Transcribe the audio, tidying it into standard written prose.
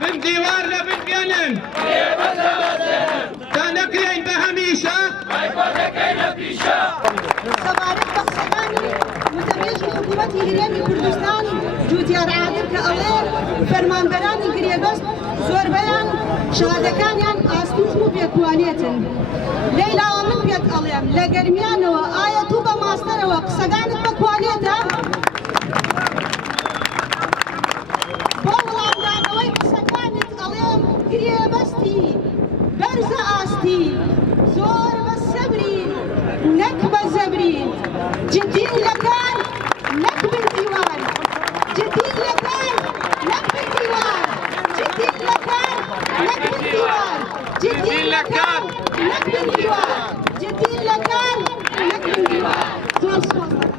بن ديوار لبن بينن تنكرين بهميشة صبارك بخصباني متبيش حكومتي هريمي كردستان جوتيار عادل كأولين فرمان براني قريبست زور بيان شهادة كان يان آستوش بيكوانيتن ليلى ومن بيت أليم لقرميان وآية توبة ماستر وقصدانك بكوانيتا بولان دانوي قصدانك أليم قريبستي برز آستي زور بالسبرين نكبة زبرين جدين لكان نكب الديوان جدين لكان نكب الديوان جدين لكان نكب الديوان جدين لكان نكب الديوان جدين لكان نكب الديوان